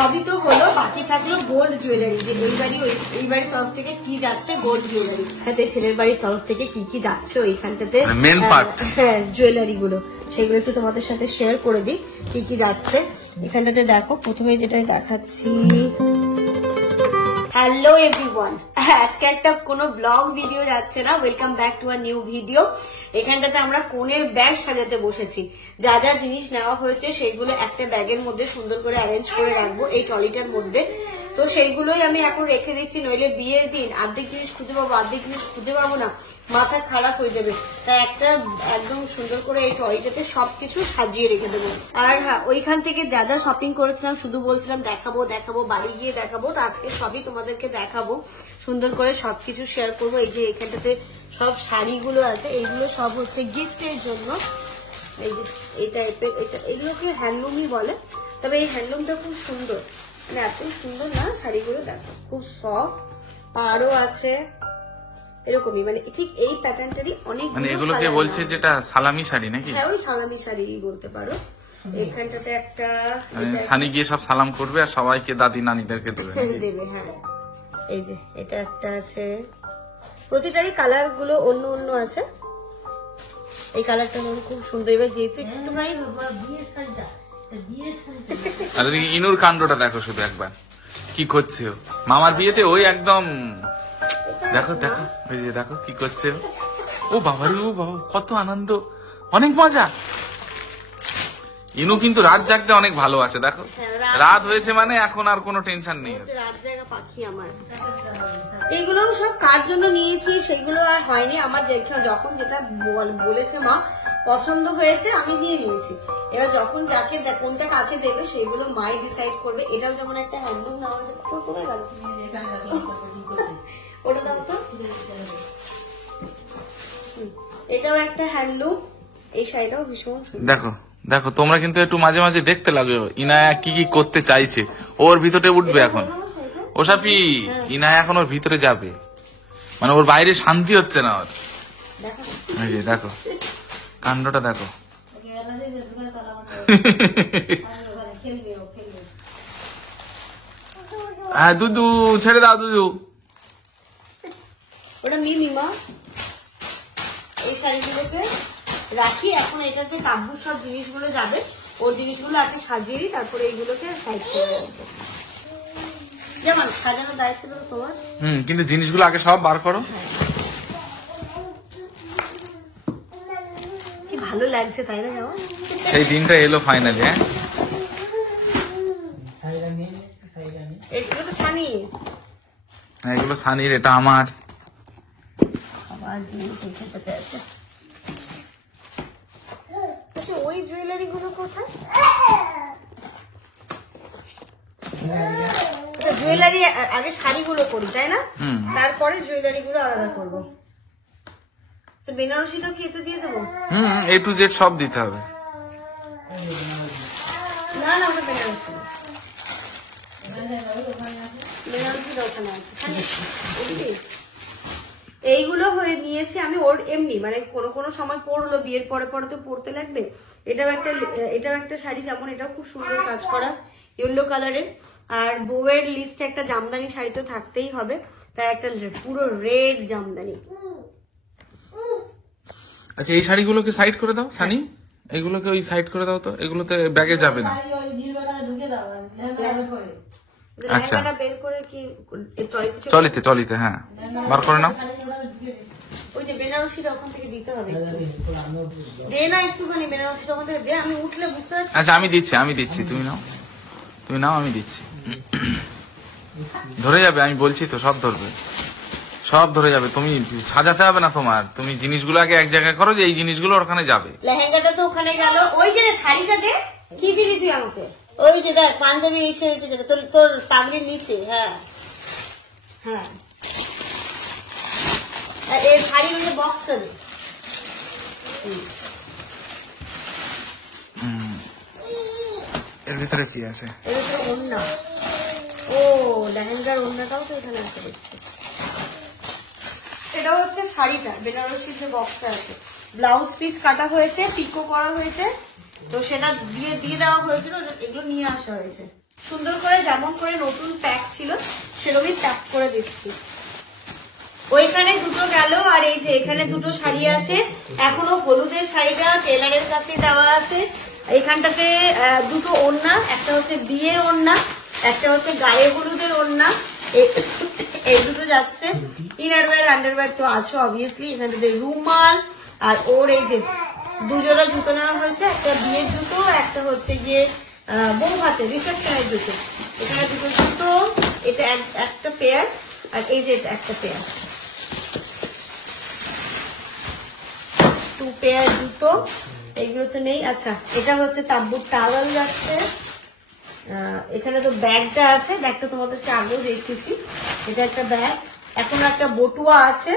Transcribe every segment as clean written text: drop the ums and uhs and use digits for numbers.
সবই তো হলো, বাকি থাকলো গোল্ড জুয়েলারি, যে এই বাড়ির তরফ থেকে কি যাচ্ছে গোল্ড জুয়েলারি, সাথে ছেলের বাড়ির তরফ থেকে কি কি যাচ্ছে ওইখানটাতে মেন পার্ট, হ্যাঁ জুয়েলারি গুলো, সেগুলো একটু তোমাদের সাথে শেয়ার করে দিই কি কি যাচ্ছে এখানটাতে। দেখো প্রথমে যেটা দেখাচ্ছি, হ্যালো এভরিওয়ান, আজকে একটা কোনো ব্লগ ভিডিও যাচ্ছে না, welcome back to a new video. এখানটাতে আমরা কোণের ব্যাগ সাজাতে বসেছি, যা যা জিনিস নেওয়া হয়েছে সেইগুলো একটা ব্যাগের মধ্যে সুন্দর করে অ্যারেঞ্জ করে রাখবো এই ট্রলিটার মধ্যে। তো সেইগুলোই আমি এখন রেখে দিচ্ছি, নইলে বিয়ের দিন অর্ধেক জিনিস খুঁজে পাবো, অর্ধেক জিনিস খুঁজে পাবো না, মাথা খারাপ হয়ে যাবে। তাই একটা একদম সুন্দর করে এই ট্রলিটাতে সবকিছু সাজিয়ে রেখে দেবো। আর হ্যাঁ, ওইখান থেকে যা যা শপিং করেছিলাম শুধু বলছিলাম দেখাবো, বাড়ি গিয়ে দেখাবো, তো আজকে সবই তোমাদেরকে দেখাবো, সুন্দর করে সবকিছু শেয়ার করবো। এই যে এখানটাতে সব শাড়িগুলো আছে, এইগুলো সব হচ্ছে গিফটের জন্য। এই যে এই টাইপের, এগুলোকে হ্যান্ডলুমই বলে, তবে এই হ্যান্ডলুমটা খুব সুন্দর, মানে এত সুন্দর না শাড়িগুলো, দেখো খুব সফট, পাড়ও আছে এরকমই, মানে ঠিক এই প্যাটার্নটারই অনেক, মানে এগুলোকে বলছে যেটা সালামি শাড়ি নাকি? হ্যাঁ ওই সালামি শাড়ি বলতে পারো। এখানটাতে একটা সানি গিয়ে সব সালাম করবে আর সবাইকে দাদি নানিদেরকে দেবে। হ্যাঁ এই যে এটা একটা আছে, প্রতিটারই কালার গুলো অন্য অন্য আছে। এই কালারটা খুব সুন্দর, এবার যেহেতু একটু ভাই বিয়ের শাড়িটা, আর ইনুর কাণ্ডটা দেখো শুধু একবার, কি করছে ও মামার বিয়েতে, ওই একদম দেখো দেখো, ওই যে দেখো কি করছে ও, বাবারে ও বাবা, কত আনন্দ, অনেক মজা। ইনু কিন্তু রাত জাগতে অনেক ভালো আছে, দেখো রাত হয়েছে মানে এখন আর কোনো টেনশন নেই। রাত জাগা পাখি আমার। এইগুলো সব কার জন্য নিয়েছি সেগুলো আর হয়নি, আমার যখন যেটা বলেছে মা পছন্দ হয়েছে আমি নিয়ে নিয়েছি। এবার যখন যাকে কোনটা কাকে দেবে সেইগুলো মাই ডিসাইড করবে। এটাও যেমন একটা হ্যান্ডলুম নেওয়া হয়েছে, কোথায় গেল ওটা দাও তো। এটাও একটা হ্যান্ডলুম, এই শাড়িটাও ভীষণ সুন্দর। দেখো দেখো, তোমরা কিন্তু একটু মাঝে মাঝে দেখতে লাগো ইনায়া কি কি করতে চাইছে, ওর ভিতরে উঠবে এখন। ও সাপি, ইনায়া এখন ওর ভিতরে যাবে, মানে ওর বাইরে শান্তি হচ্ছে না ওর। দেখো কাণ্ডটা দেখো। হ্যাঁ দুদু ছেড়ে দাও, দুদু ওটা মিমিমা। এই শাড়িগুলোকে রাখি এখন, এটাতে কাব্যুর সব জিনিসগুলো যাবে, ওর জিনিসগুলো আগে সাজিয়ে দিই, তারপরে এইগুলোকে সাইড করে রাখবো। যেমন সাজানোর দায়িত্ব তো তোমার। কিন্তু জিনিসগুলো আগে সব বার করো। কি ভালো লাগছে তাই না? যেমন সেই দিনটা এলো ফাইনালি। হ্যাঁ এগুলো তো সানি, এগুলো সানির, এটা আমার। আমার জিনিস এখানটাতে আছে। ওই জুয়েলারি গুলো কোথায়? জুয়েলারি আগে শাড়িগুলো করি তাই না, তারপরে জুয়েলারি গুলো আলাদা করবো। বেনারসিটা কি এতে দিয়ে দেবো? A to Z সব দিতে হবে। না না ওটা বেনারসি, বেনারসিটা ওখানে আছে। এইগুলো হয়ে নিয়েছি আমি ওর এমনি, মানে কোনো সময় পরলো, বিয়ের পরে পরে তো পরতে লাগবে। এটাও একটা শাড়ি, যেমন এটাও খুব সুন্দর কাজ করা ইয়েলো কালারের। আর বউয়ের লিস্টে একটা জামদানি শাড়ি তো থাকতেই হবে, তাই একটা পুরো রেড জামদানি। আচ্ছা এই শাড়িগুলোকে সাইড করে দাও সানি, এগুলোকে ওই সাইড করে দাও তো, এগুলোতে ব্যাগে যাবে না। আচ্ছা টলিতে হ্যাঁ বার করে নাও। ওই যে বেনারসিটা ওখান থেকে দিতে হবে, দে না একটুখানি বেনারসিটা ওখান থেকে দে, আমি উঠলে বুঝতে পারছি। আচ্ছা আমি দিচ্ছি, তুমি নাও আমি দিচ্ছি। ধরে যাবে, আমি বলছি তো সব ধরে যাবে, তুমি সাজাতে হবে না তোমার, তুমি জিনিসগুলো আগে এক জায়গায় করো, যে এই জিনিসগুলো ওখানে যাবে। লেহেঙ্গাটা তো ওখানে গেল, ওই যে শাড়িটা দে, কি দিলি তুই আমাকে? ওই যে দেখ পাঞ্জাবি এসে যেটা তোর পাগড়ির নিচে। হ্যাঁ হ্যাঁ, এই শাড়ির ওই যে বক্সটা দে। এর ভিতরে কি আছে? এর ভিতরে ওড়না, ও লেহেঙ্গার ওড়নাটাও তো এখানে আছে দেখছি। এটা হচ্ছে শাড়িটা, বেনারসির যে বক্সটা আছে, ব্লাউজ পিস কাটা হয়েছে, পিকো করা হয়েছে, তো সেটা দিয়ে দেওয়া হয়েছিল, এগুলো নিয়ে আসা হয়েছে। সুন্দর করে যেমন করে নতুন প্যাক ছিল সেরকমই প্যাক করে দিচ্ছি। ওইখানে দুটো গেল, আর এই যে এখানে দুটো শাড়ি আছে, এখনো হলুদের শাড়িটা টেলারের কাছে দেওয়া আছে। এইখানটাতে দুটো ওড়না, একটা হচ্ছে বিয়ের ওড়না, একটা হচ্ছে গায়ে হলুদের ওড়না, এই দুটো যাচ্ছে। ইনারওয়্যার আন্ডারওয়্যার তো আছে অবভিয়াসলি। এখানটাতে রুমাল, আর ওর এই যে দুজোড়া জুতো নেওয়া হয়েছে, একটা বিয়ের জুতো, একটা হচ্ছে গিয়ে বউ হাতে রিসেপশনের জুতো। এখানে দুটো জুতো, এটা একটা পেয়ার, আর এই যে এটা একটা পেয়ার, 2 পেয়ার জুতো। এইগুলো তো নেই। আচ্ছা, এটা হচ্ছে তাব্বুর টাওয়াল যাচ্ছে। এখানে তো ব্যাগটা আছে, ব্যাগটা তোমাদেরকে আগেও দেখেছি। এটা একটা ব্যাগ, এখন একটা বটুয়া আছে।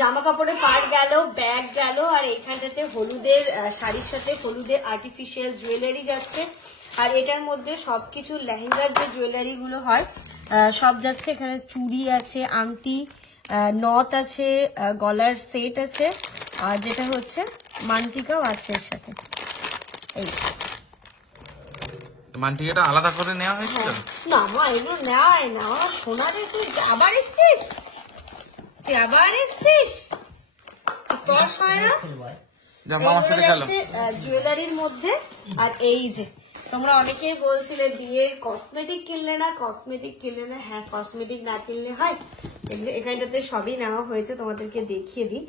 জামা কাপড়ের পার্ট গেল, ব্যাগ গেল, আর এইখানটাতে হলুদের শাড়ির সাথে হলুদের আর্টিফিশিয়াল জুয়েলারি যাচ্ছে। আর এটার মধ্যে সবকিছু লেহেঙ্গার যে জুয়েলারি গুলো হয় সব যাচ্ছে। এখানে চুড়ি আছে, আংটি, নথ আছে, গলার সেট আছে, আর যেটা হচ্ছে মানটিকাও আছে এর সাথে। এই মানটিকাটা আলাদা করে নেওয়া হয়েছিল না মা, এগুলো নেয় না। আমার সোনা রে, তুই আবার এসছিস, তোর হয় না জুয়েলারির মধ্যে। আর এই যে তোমরা অনেকেই বলছিলে বিয়ের কসমেটিক কিনলে না, হ্যাঁ কসমেটিক না কিনলে হয়। এখানটাতে সবই নেওয়া হয়েছে, তোমাদেরকে দেখিয়ে দিই।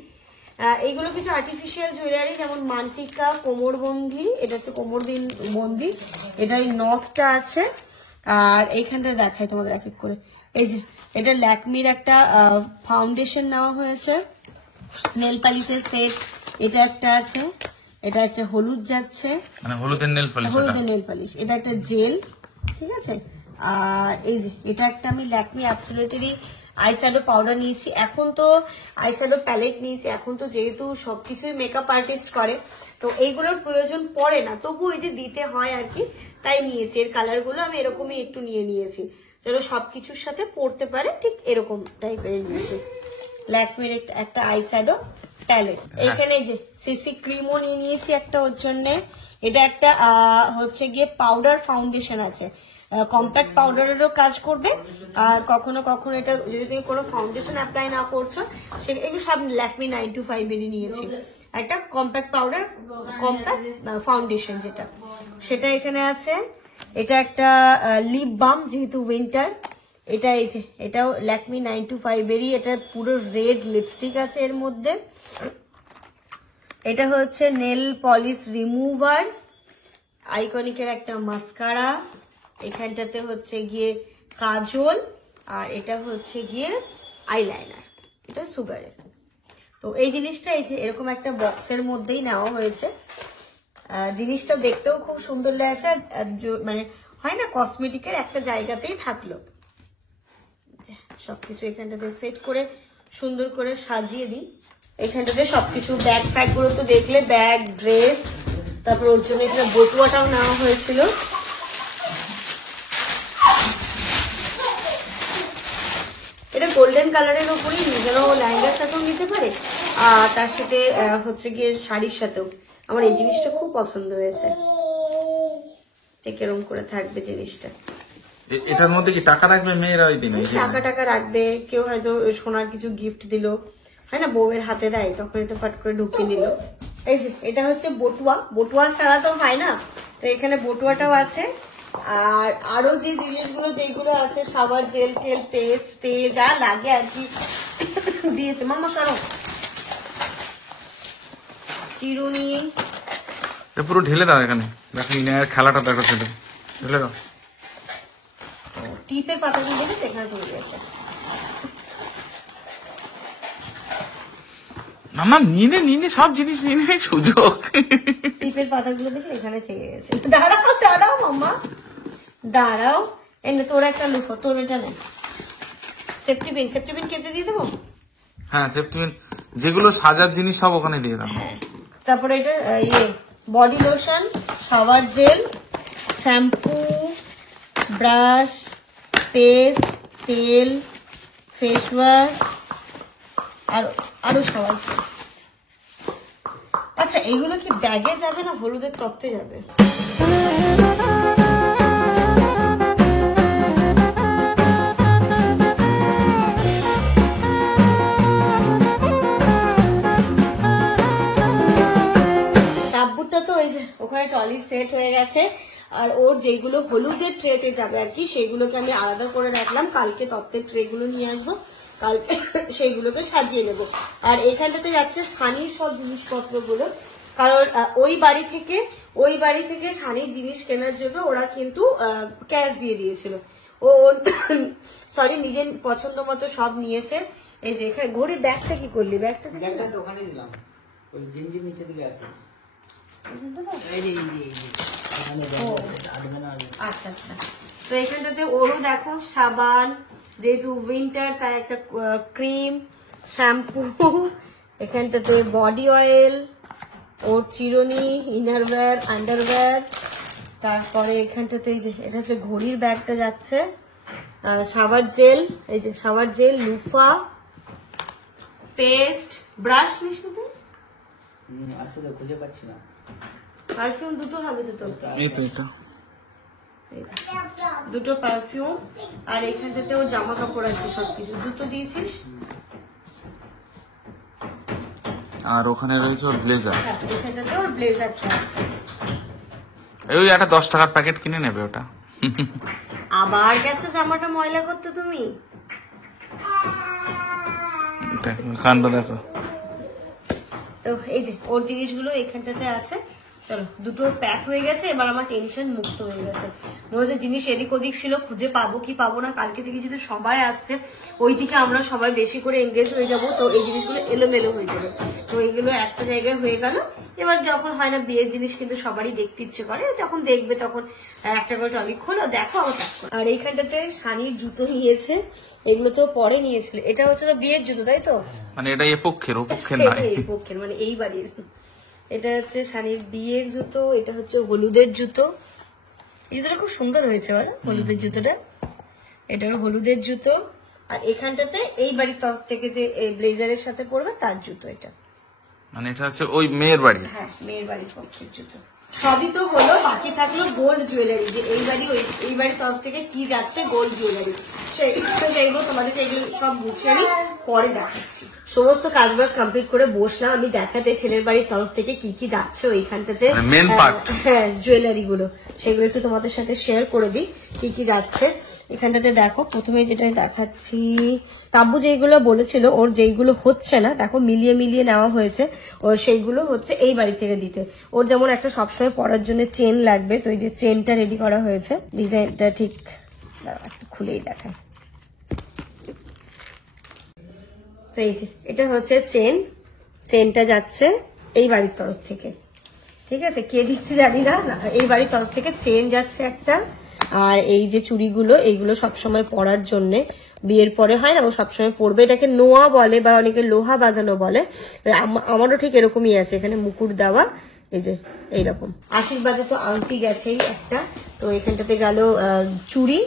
এইগুলো কিছু আর্টিফিশিয়াল জুয়েলারি, যেমন মানটিকা, কোমরবন্ধি, এটা হচ্ছে কোমরবন্ধি, এটা এই নথটা আছে। আর এইখানটা দেখাই তোমাদের এক এক করে। এই যে এটা ল্যাকমির একটা ফাউন্ডেশন নেওয়া হয়েছে, নেল পালিশের সেট, এটা একটা আছে, এটা হচ্ছে হলুদ যাচ্ছে, মানে হলুদের নেল পালিশ, এটা একটা জেল, ঠিক আছে। আর এই যে এটা একটা আমি ল্যাকমি অ্যাবসোলিউটলি আইশ্যাডো পাউডার নিয়েছি। এখন তো আইশ্যাডো প্যালেট নিয়েছি, এখন তো যেহেতু সবকিছুই মেকআপ আর্টিস্ট করে, তো এইগুলোর প্রয়োজন পড়ে না, তবু এই যে দিতে হয় আর কি, তাই নিয়েছি। এর কালার গুলো আমি এরকমই একটু নিয়েছি, যেন সবকিছুর সাথে পড়তে পারে, ঠিক এরকম টাইপের নিয়েছি। ল্যাকমির একটা আইশ্যাডো প্যালেট। এইখানে যে সিসি ক্রিমও নিয়েছি একটা ওর জন্য। এটা একটা হচ্ছে গিয়ে পাউডার ফাউন্ডেশন আছে, কম্প্যাক্ট পাউডারেরও কাজ করবে। আর কখনো কখনো এটা যদি তুমি কোনো ফাউন্ডেশন অ্যাপ্লাই না করছো, এগুলো সব ল্যাকমি 925 এরই নিয়েছি। একটা কম্প্যাক্ট পাউডার, কম্প্যাক্ট ফাউন্ডেশন যেটা, সেটা এখানে আছে। এটা একটা লিপ বাম, যেহেতু উইন্টার। এটা এই যে এটাও ল্যাকমি 925 এরই, এটা পুরো রেড লিপস্টিক আছে এর মধ্যে। এটা হচ্ছে নেল পলিশ রিমুভার, আইকনিকের একটা মাস্কারা, এখানটাতে হচ্ছে গিয়ে কাজল, আর এটা হচ্ছে গিয়ে আইলাইনার, এটা সুগারের। তো এই জিনিসটা এই যে এরকম একটা বক্সের মধ্যেই নেওয়া হয়েছে। জিনিসটা দেখতেও খুব সুন্দর লাগছে, মানে হয় না কসমেটিকের একটা জায়গাতেই থাকলো। সবকিছু এখানটাতে সেট করে সুন্দর করে সাজিয়ে দিই। এখানটাতে সবকিছু ব্যাগ ফ্যাগ গুলো তো দেখলে, ব্যাগ, ড্রেস, তারপর ওর জন্য এখানে বটুয়াটাও নেওয়া হয়েছিল। এটা গোল্ডেন কালারের উপরই যেন লেহেঙ্গার সাথেও নিতে পারে, আর তার সাথে হচ্ছে গিয়ে শাড়ির সাথেও। আমার এই জিনিসটা খুব পছন্দ হয়েছে, এরকম করে থাকবে জিনিসটা। এটার মধ্যে কি টাকা রাখবে মেয়েরা ওই দিন? টাকা রাখবে, কেউ হয়তো সোনার কিছু গিফট দিল, হয় না বউয়ের হাতে দেয়, তখন এটা ফাট করে ঢুকিয়ে নিল। এই যে এটা হচ্ছে বটুয়া ছাড়া তো হয় না, তো এখানে বটুয়াটাও আছে। আর আরো যে জিনিসগুলো যেগুলো আছে, সাবান, জেল টেল, পেস্ট, তেল, যা লাগে আর কি দিয়ে, তোমার মা সরো, চিরুনি, পুরো ঢেলে দাও এখানে। দেখো ইনায়ের খেলাটা দেখো, ঢেলে দাও। টিপের পাতাগুলো দেখেছো এখানে চলে গেছে। মামা নিয়ে সব জিনিস নিয়ে সুযোগ। টিপের পাতাগুলো দেখে এখানে থেকে গেছে। দাঁড়াও মাম্মা, দাঁড়াও। এনে তোর একটা লুফো, তোর এটা নেই। সেফটি পিন কেটে দিয়ে দেবো। হ্যাঁ, সেফটি পিন, যেগুলো সাজার জিনিস সব ওখানে দিয়ে দাও। হ্যাঁ, তারপরে এটা body lotion, shower gel, shampoo, brush, paste, তেল, ফেস ওয়াশ, আরো শাওয়ার জেল। আচ্ছা, এগুলো কি ব্যাগে যাবে না হলুদের তত্ত্বে যাবে? ওর যেগুলো হলুদের ট্রেতে যাবে আর কি, সেইগুলোকে আমি আলাদা করে রাখলাম। কালকে তত্ত্বের ট্রে গুলো নিয়ে আসবো, কালকে সেইগুলোকে সাজিয়ে নেবো। আর এখানটাতে যাচ্ছে সানির সব জিনিসপত্র গুলো, কারণ ওই বাড়ি থেকে সানির জিনিস কেনার জন্য ওরা কিন্তু ক্যাশ দিয়ে দিয়েছিল। ও সরি নিজের পছন্দ মতো সব নিয়েছে। এই যে এখানে ঘড়ির ব্যাগটা কি করলি? ব্যাগটা তো ওখানে দিলাম, ওই জিনজির নিচে দিলে আছে। আচ্ছা আচ্ছা। তো এখানটাতে ওরও দেখো সাবান, যেহেতু উইন্টার তাই একটা ক্রিম, শ্যাম্পু, এখানটাতে বডি অয়েল, ওর চিরুনি, ইনারওয়্যার, আন্ডারওয়্যার, তারপরে এখানটাতে এই যে এটা হচ্ছে ঘড়ির ব্যাগটা যাচ্ছে, শাওয়ার জেল, এই যে shower gel, loofah, paste, brush নিস না তুই? আসলে তো খুঁজে পাচ্ছি না। পারফিউম দুটো হবে তো তোর? এই তো এটা দুটো পারফিউম। আর এখানটাতে ওর জামা কাপড় আছে সবকিছু। জুতো দিয়েছিস? আর ওখানে রয়েছে ওর ব্লেজার। হ্যাঁ, এখানটাতে ওর ব্লেজারটা আছে। ওই একটা 10 টাকার প্যাকেট কিনে নেবে ওটা। আবার গেছো জামাটা ময়লা করতে তুমি? দেখো কাণ্ড দেখো। তো এই যে ওর জিনিসগুলো এখানটাতে আছে। চলো, দুটো প্যাক হয়ে গেছে, এবার আমার টেনশন মুক্ত হয়ে গেছে। মনে হচ্ছে জিনিস এদিক ওদিক ছিল, খুঁজে পাবো কি পাবো না। কালকে থেকে যদি সবাই আসছে ওইদিকে আমরা সবাই বেশি করে এঙ্গেজ হয়ে যাব, তো এই জিনিসগুলো এলোমেলো হয়ে যাবে। তো এইগুলো একটা জায়গায় হয়ে গেল। এবার যখন হয় না বিয়ের জিনিস কিন্তু সবারই দেখতে ইচ্ছে করে, যখন দেখবে তখন একটা করে টলি খোলো, দেখো আবার দেখো। আর এইখানটাতে সানির জুতো নিয়েছে, এগুলো তো পরে নিয়েছিল। এটা হচ্ছে তো বিয়ের জুতো, তাই তো? মানে এটা এপক্ষের, ওপক্ষের নয়। এই পক্ষের মানে এই বাড়ির। এটা হচ্ছে সানির বিয়ের জুতো, এটা হচ্ছে হলুদের জুতো। এই জুতোটা খুব সুন্দর হয়েছে বলো, হলুদের জুতোটা। এটা হলুদের জুতো। আর এখানটাতে এই বাড়ির তরফ থেকে যে ব্লেজারের সাথে পরবে তার জুতো এটা। মানে এটা হচ্ছে ওই মেয়ের বাড়ি। হ্যাঁ, মেয়ের বাড়ির পক্ষের জুতো। সবই তো হলো, বাকি থাকলো গোল্ড জুয়েলারি, যে এই বাড়ির তরফ থেকে কি যাচ্ছে গোল্ড জুয়েলারি, সেইগুলো তোমাদেরকে এগুলো সব গুছিয়ে আমি পরে দেখাচ্ছি। সমস্ত কাজবাজ কমপ্লিট করে বসলাম আমি দেখাতে ছেলের বাড়ির তরফ থেকে কি কি যাচ্ছে ওইখানটাতে, মেন পার্ট। হ্যাঁ, জুয়েলারি গুলো, সেগুলো একটু তোমাদের সাথে শেয়ার করে দিই কি কি যাচ্ছে। এখানটাতে দেখো প্রথমে যেটা দেখাচ্ছি, তাব্বু যেগুলো বলেছিল ওর যেইগুলো হচ্ছে না, দেখো মিলিয়ে মিলিয়ে নেওয়া হয়েছে। ওর সেইগুলো হচ্ছে এই বাড়ি থেকে দিতে। ওর যেমন একটা সবসময় পরার জন্য চেন লাগবে, তো এই যে চেনটা রেডি করা হয়েছে, ডিজাইনটা ঠিক একটু খুলেই দেখায়। তো এই যে এটা হচ্ছে চেনটা যাচ্ছে এই বাড়ির তরফ থেকে, ঠিক আছে? কে দিচ্ছে জানি না, এই বাড়ির তরফ থেকে চেন যাচ্ছে একটা। আর এই যে চুড়িগুলো, এইগুলো সবসময় পরার জন্য, বিয়ের পরে হয় না ও সবসময় পরবে, এটাকে নোয়া বলে বা অনেকে লোহা বাঁধানো বলে। আমারও ঠিক এরকমই আছে, এখানে মুকুট দেওয়া, এই যে এইরকম। আশীর্বাদে তো আংটি গেছেই একটা, তো এখানটাতে গেল চুড়ি।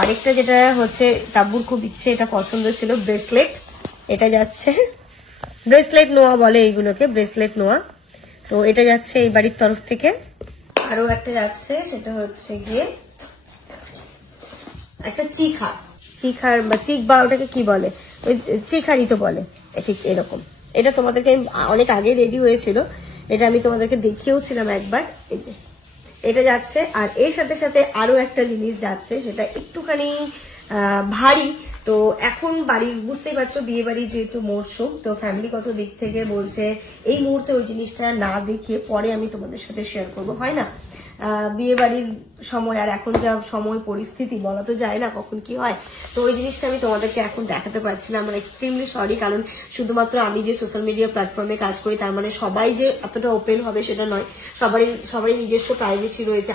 আরেকটা যেটা হচ্ছে তাব্বুর খুব ইচ্ছে, এটা পছন্দ ছিল, ব্রেসলেট, এটা যাচ্ছে। ব্রেসলেট নোয়া বলে এইগুলোকে, ব্রেসলেট নোয়া। তো এটা যাচ্ছে এই বাড়ির তরফ থেকে। আরো একটা যাচ্ছে, সেটা হচ্ছে গিয়ে একটা চিখার বা চিক, বা ওটাকে কি বলে, ওই চিখারি তো বলে, ঠিক এরকম। এটা তোমাদেরকে অনেক আগে রেডি হয়েছিল, এটা আমি তোমাদেরকে দেখিয়েওছিলাম একবার। এই যে এটা যাচ্ছে। আর এর সাথে সাথে আরো একটা জিনিস যাচ্ছে, সেটা একটুখানি ভারী। তো এখন বাড়ির বুঝতেই পারছো বিয়ে বাড়ি যেহেতু মরশুম, তো ফ্যামিলিগত দিক থেকে বলছে এই মুহূর্তে ওই জিনিসটা না দেখিয়ে পরে আমি তোমাদের সাথে শেয়ার করবো, হয় না? বিয়ে বাড়ির সময় আর এখন যা সময় পরিস্থিতি বলা তো যায় না কখন কি হয়, তো ওই জিনিসটা আমি তোমাদেরকে এখন দেখাতে পারছি না। আমার এক্সট্রিমলি সরি, কারণ শুধুমাত্র আমি যে সোশ্যাল মিডিয়া প্ল্যাটফর্মে কাজ করি তার মানে সবাই যে এতটা ওপেন হবে সেটা নয়। সবারই নিজস্ব প্রাইভেসি রয়েছে।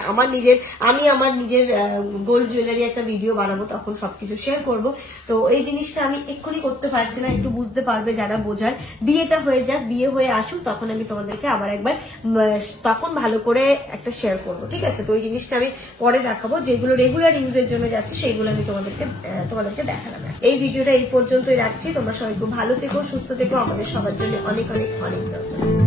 আমি আমার নিজের গোল্ড জুয়েলারি একটা ভিডিও বানাবো, তখন সবকিছু শেয়ার করব। তো এই জিনিসটা আমি এক্ষুনি করতে পারছি না, একটু বুঝতে পারবে যারা বোঝার। বিয়েটা হয়ে যাক, বিয়ে হয়ে আসুক, তখন আমি তোমাদেরকে আবার একবার তখন ভালো করে একটা শেয়ার করবো, ঠিক আছে? তো ওই জিনিসটা আমি পরে দেখাবো। যেগুলো রেগুলার ইউজের জন্য যাচ্ছে সেইগুলো আমি তোমাদেরকে দেখালাম। এই ভিডিওটা এই পর্যন্তই রাখছি। তোমরা সবাই খুব ভালো থেকো, সুস্থ থেকো, আমাদের সবার জন্য অনেক অনেক অনেক দরকার।